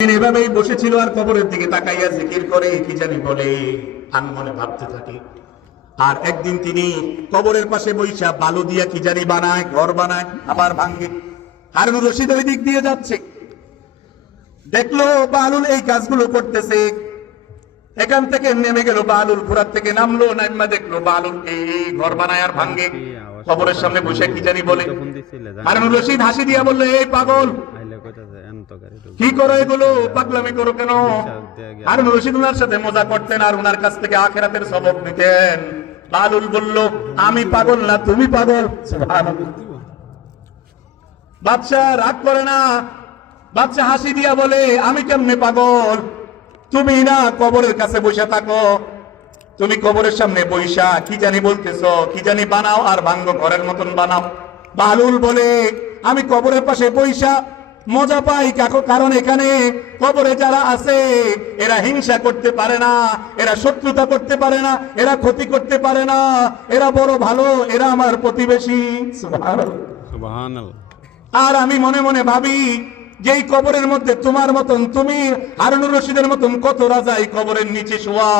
এভাবেই বসেছিল আর কবরের দিকে তাকাইয়া জিকির করে কি জানি বলে আনমনে ভাবতে থাকে। আর একদিন তিনি কবরের পাশে বৈশা বালু দিয়া কি জানি বানায়, ঘর বানায়, আবার ভাঙ্গে। হারুনুর রশিদ ওই দিক দিয়ে যাচ্ছে, দেখলো বালুল এই কাজগুলো করতেছে। এখান থেকে নেমে গেল বালুল, ঘোড়ার থেকে নামলো, নাইমা দেখলো বালুল এই ঘর বানায় আর ভাঙ্গে, কবরের সামনে বসে কি জানি বলে। হারুনুর রশিদ হাসি দিয়া বললো, এই পাগল, কি করো এগুলো, পাগলামি করো কেন? হারুনুর রশিদ উনার সাথে মজা করতেন আর উনার কাছ থেকে আখিরাতের সবক নিতেন। বালুল বলল, আমি পাগল না, তুমি পাগল। সুবহানাল্লাহ। বাদশা রাগ করে না, বাদশা হাসি দিয়া বলে, আমি কেমনে পাগল? তুমি না কবরের কাছে বসে থাকো, তুমি কবরের সামনে বৈশা কি জানি বলতেছো, কি জানি বানাও আর ভাঙ্গ ঘরের মতন বানাও। বালুল বলে, আমি কবরের পাশে বৈশা মজা পাই, কারণ এখানে কবরে যারা আছে এরা হিংসা করতে পারে না, এরা শত্রুতা করতে পারে না, এরা ক্ষতি করতে পারে না, এরা বড় ভালো, এরা আমার প্রতিবেশী। সুবহানাল্লাহ। আর আমি মনে মনে ভাবি, যেই কবরের মধ্যে তোমার মতন, তুমি হারুনুর রশিদের মতন কত রাজা এই কবরের নিচে শোয়া।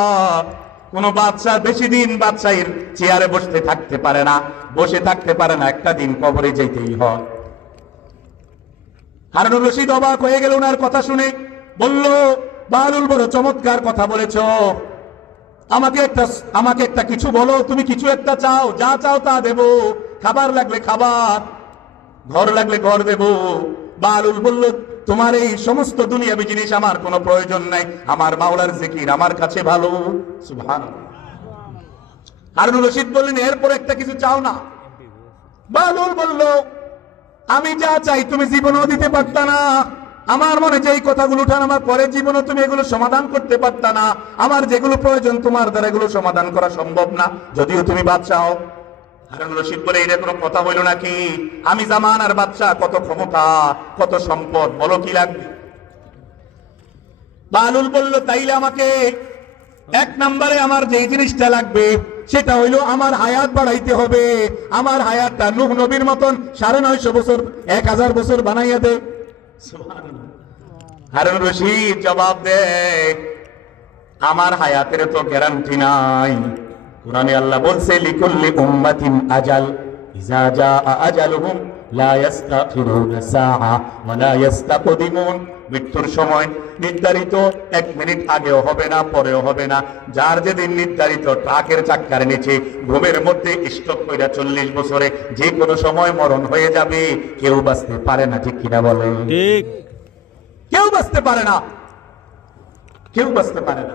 কোন বাদশা বেশি দিন বাদশাহীর চেয়ারে বসতে থাকতে পারে না, বসে থাকতে পারে না, একটা দিন কবরে যেতেই হয়। হারুনুর রশিদ অবাক হয়ে গেল ওনার কথা শুনে, বলল, বালুল বড় চমৎকার কথা বলেছ, আমাকে একটা কিছু বলো, তুমি কিছু একটা চাও, যা চাও তা দেব, খাবার লাগলে খাবার, ঘর লাগলে ঘর দেব। বালুল বলল, তোমার এই সমস্ত দুনিয়াবি জিনিস আমার কোনো প্রয়োজন নাই, আমার মাওলার জিকির আমার কাছে ভালো। সুবহানাল্লাহ। হারুনুর রশিদ বললেন, এরপর একটা কিছু চাও না? বালুল বলল, আমি যা চাই তুমি জীবনেও দিতে পারতা না, আমার মনে যে কথাগুলো উঠান আমার পরে জীবনে তুমি এগুলো সমাধান করতে পারতা না, আমার যেগুলো প্রয়োজন তোমার দ্বারা এগুলো সমাধান করা সম্ভব না, যদিও তুমি বাদশা হও। হারুনুর রশিদ বলে, এটা কোনো কথা হইল নাকি? আমি জামানার বাদশা, কত ক্ষমতা, কত সম্পদ, বলো কি লাগবে? বালুল বলল, তাইলে আমাকে এক নম্বরে আমার যে জিনিসটা লাগবে সেটা হইলো আমার হায়াত বাড়াইতে হবে, আমার হায়াতটা নূহ নবীর মতন 950 বছর, 1000 বছর বানাইয়া দে। হারুনুর রশিদ জবাব দেয়, আমার হায়াতের তো গ্যারান্টি নাই। কুরআনে আল্লাহ বলছে, লিকুল্লি উম্মাতিন আজাল, ইযা জাআ আজালুহুম লা ইস্তাখিরুনা সাআ ওয়া লা ইস্তাকদিমুন। মৃত্যুর সময় নির্ধারিত 1 মিনিট আগেও হবে না, পরেও হবে না। যার যেদিন নির্ধারিত ট্রাকের চাক্কার নিচে ঘুমের মধ্যে স্ট্রোক কইরা 40 বছরে যে কোনো সময় মরণ হয়ে যাবে, কেউ বাঁচতে পারে না। ঠিক কিনা বলেন? ঠিক। কেউ বাঁচতে পারে না, কেউ বাঁচতে পারে না।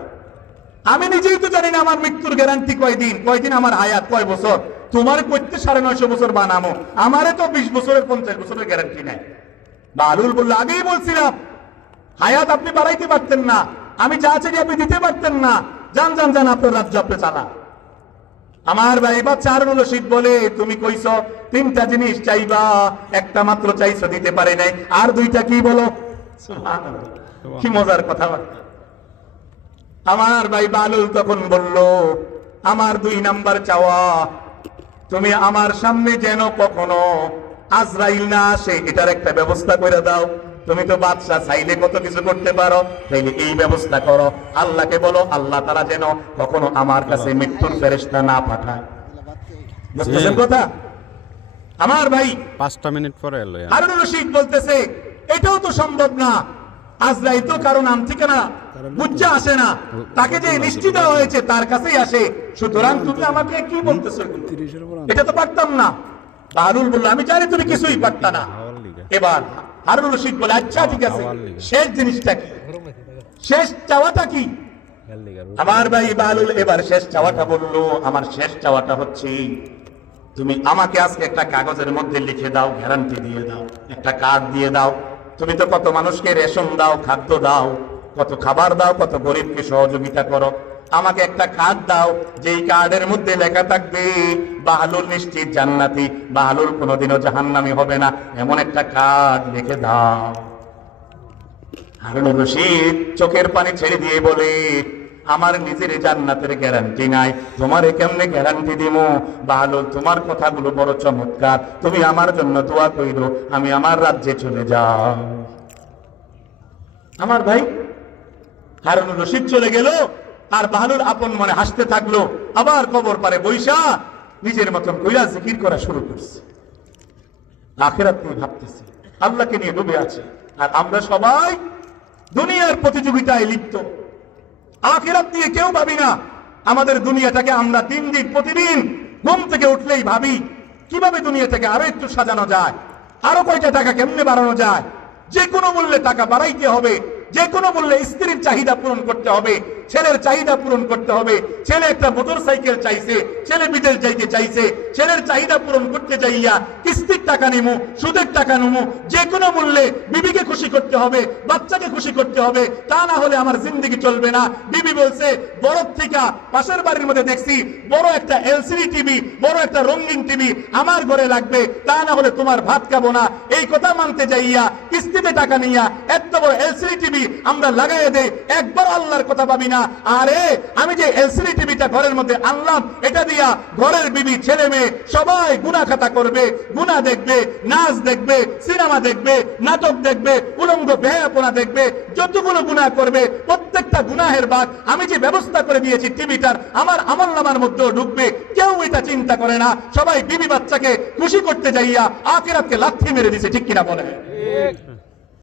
আমি নিজেই তো জানি না আমার মৃত্যুর গ্যারান্টি কয়দিন আমার হায়াত কয় বছর। তোমার করতে 950 বছর বানামো, আমারে তো 20 বছরের 50 বছরের গ্যারান্টি নাই। বালুল বলল, আগেই বলছিলাম হায়াত আপনি বাড়াইতে পারতেন না, আমি যা চাই আপনি দিতে পারতেন না, যান যান যান, আপনার রাজ্য আপনি চালান। আমার ভাই বাচ্চা হারুনুর রশিদ বলে, তুমি কইছ 3টা জিনিস চাইবা, একটা মাত্র চাইছো, দিতে পারে নাই, আর 2টা কি বলো? সুবহানাল্লাহ, কি মজার কথাবার্তা। আমার ভাই বালুল তখন বলল, আমার 2 নাম্বার চাওয়া, তুমি আমার সামনে যেন কখনো আজরাইল না আসে, এটার একটা ব্যবস্থা করে দাও। তুমি তো বাদশা, চাইলে কত কিছু করতে পারো, তাইলে এই ব্যবস্থা করো। আল্লাহকে বলো, আল্লাহ তাআলা যেন কখনো আমার কাছে মৃত্যুর ফেরেশতা না পাঠায়। বুঝতেছেন কথা? আমার ভাই 5টা মিনিট পরে এলো। হারুনুর রশিদ বলতেছে, এটাও তো সম্ভব না, আজরাইল তো কারো নাম ঠিকানা বুঝা আসে না, তাকে যে নিশ্চিত দেওয়া হয়েছে তার কাছেই আসে, সুতরাং তুমি আমাকে কি বলতেছো? এটা তো পারতাম না। বালুল বলল, আমি জানি তুমি কিছুই পারতা না। এবার হারুনুর রশিদ বলে, আচ্ছা ঠিক আছে, শেষ জিনিসটা কি, শেষ চাওয়াটা কি? আমার ভাই বালুল এবার শেষ চাওয়াটা বললো, আমার শেষ চাওয়াটা হচ্ছে, তুমি আমাকে আজকে একটা কাগজের মধ্যে লিখে দাও, গ্যারান্টি দিয়ে দাও, একটা কার্ড দিয়ে দাও। তুমি তো কত মানুষকে রেশন দাও, খাদ্য দাও, কত খাবার দাও, কত গরিবকে সহযোগিতা করো। আমাকে একটা কার্ড দাও, যেই কার্ডের মধ্যে লেখা থাকবে বাহলুল নিশ্চিত জান্নাতি, বাহলুল কোনোদিনও জাহান্নামী হবে না, এমন একটা কার্ড লিখে দাও। হারুনুর রশিদ চোখের পানি ছেড়ে দিয়ে বলে, আমার নিজের জান্নাতের গ্যারান্টি নাই, তোমারে কেমনে গ্যারান্টি দিমু? বালুল, তোমার কথাগুলো বড় চমৎকার, তুমি আমার জন্য দোয়া কইরো, আমি আমার রাজ্যে চলে যাও। আমার ভাই হারুনুর রশিদ চলে গেল, আর বাহলুল আপন মনে হাসতে থাকলো। আবার কবর পারে বৈশা নিজের মতন কইরা জিকির করা শুরু করছে, আখিরাত নিয়ে ভাবতেছে, আল্লাহকে নিয়ে ডুবে আছে। আর আমরা সবাই দুনিয়ার প্রতিযোগিতায় লিপ্ত, আখিরাত নিয়ে কেউ ভাবি না। আমাদের দুনিয়াটাকে আমরা দিন দিন প্রতিদিন ঘুম থেকে উঠলেই ভাবি কিভাবে দুনিয়াটাকে আরো একটু সাজানো যায়, আরো কয়টা টাকা কেমনে বাড়ানো যায়। যে কোনো মূল্যে টাকা বাড়াইতে হবে, যে কোনো মূল্যে স্ত্রীর চাহিদা পূরণ করতে হবে, ছেলের চাহিদা পূরণ করতে হবে। ছেলে একটা মোটর সাইকেল চাইছে, ছেলে বিদেশ যাইতে চাইছে, ছেলের চাহিদা পূরণ করতে চাইয়া কিস্তির টাকা নিমু, সুদের টাকা নিমু, যে কোনো মূল্যে বিবিকে খুশি করতে হবে, বাচ্চাকে খুশি করতে হবে, তা না হলে আমার জিন্দগি চলবে না। বিবি বলছে বরফ থেকে পাশের বাড়ির মধ্যে দেখছি বড় একটা এলসিডি টিভি, বড় একটা রঙিন টিভি আমার ঘরে লাগবে, তা না হলে তোমার ভাত খাবো না। এই কথা মানতে যাইয়া কিস্তিতে টাকা নিয়া এত বড় এলসিডি টিভি আমরা লাগাই দেই, একবার আল্লাহর কথা ভাবি না। আরে আমি যে এলসিডি টিভিটা ঘরের মধ্যে আনলাম, এটা দিয়া ঘরের বিবি ছেলে মেয়ে সবাই গুনাহ খাতা করবে, গুনাহ দেখবে, নাচ দেখবে, সিনেমা দেখবে, নাটক দেখবে, উলঙ্গ বেহায়াপনা দেখবে, যতগুলো গুনাহ করবে প্রত্যেকটা গুনাহের ভাগ আমি যে ব্যবস্থা করে দিয়েছি টিভিটার আমার আমলনামার মধ্যেও ঢুকবে। কেউ এটা চিন্তা করে না, সবাই বিবি বাচ্চাকে খুশি করতে যাইয়া আখিরাতকে লাথি মেরে দিছে। ঠিক কিনা বলে?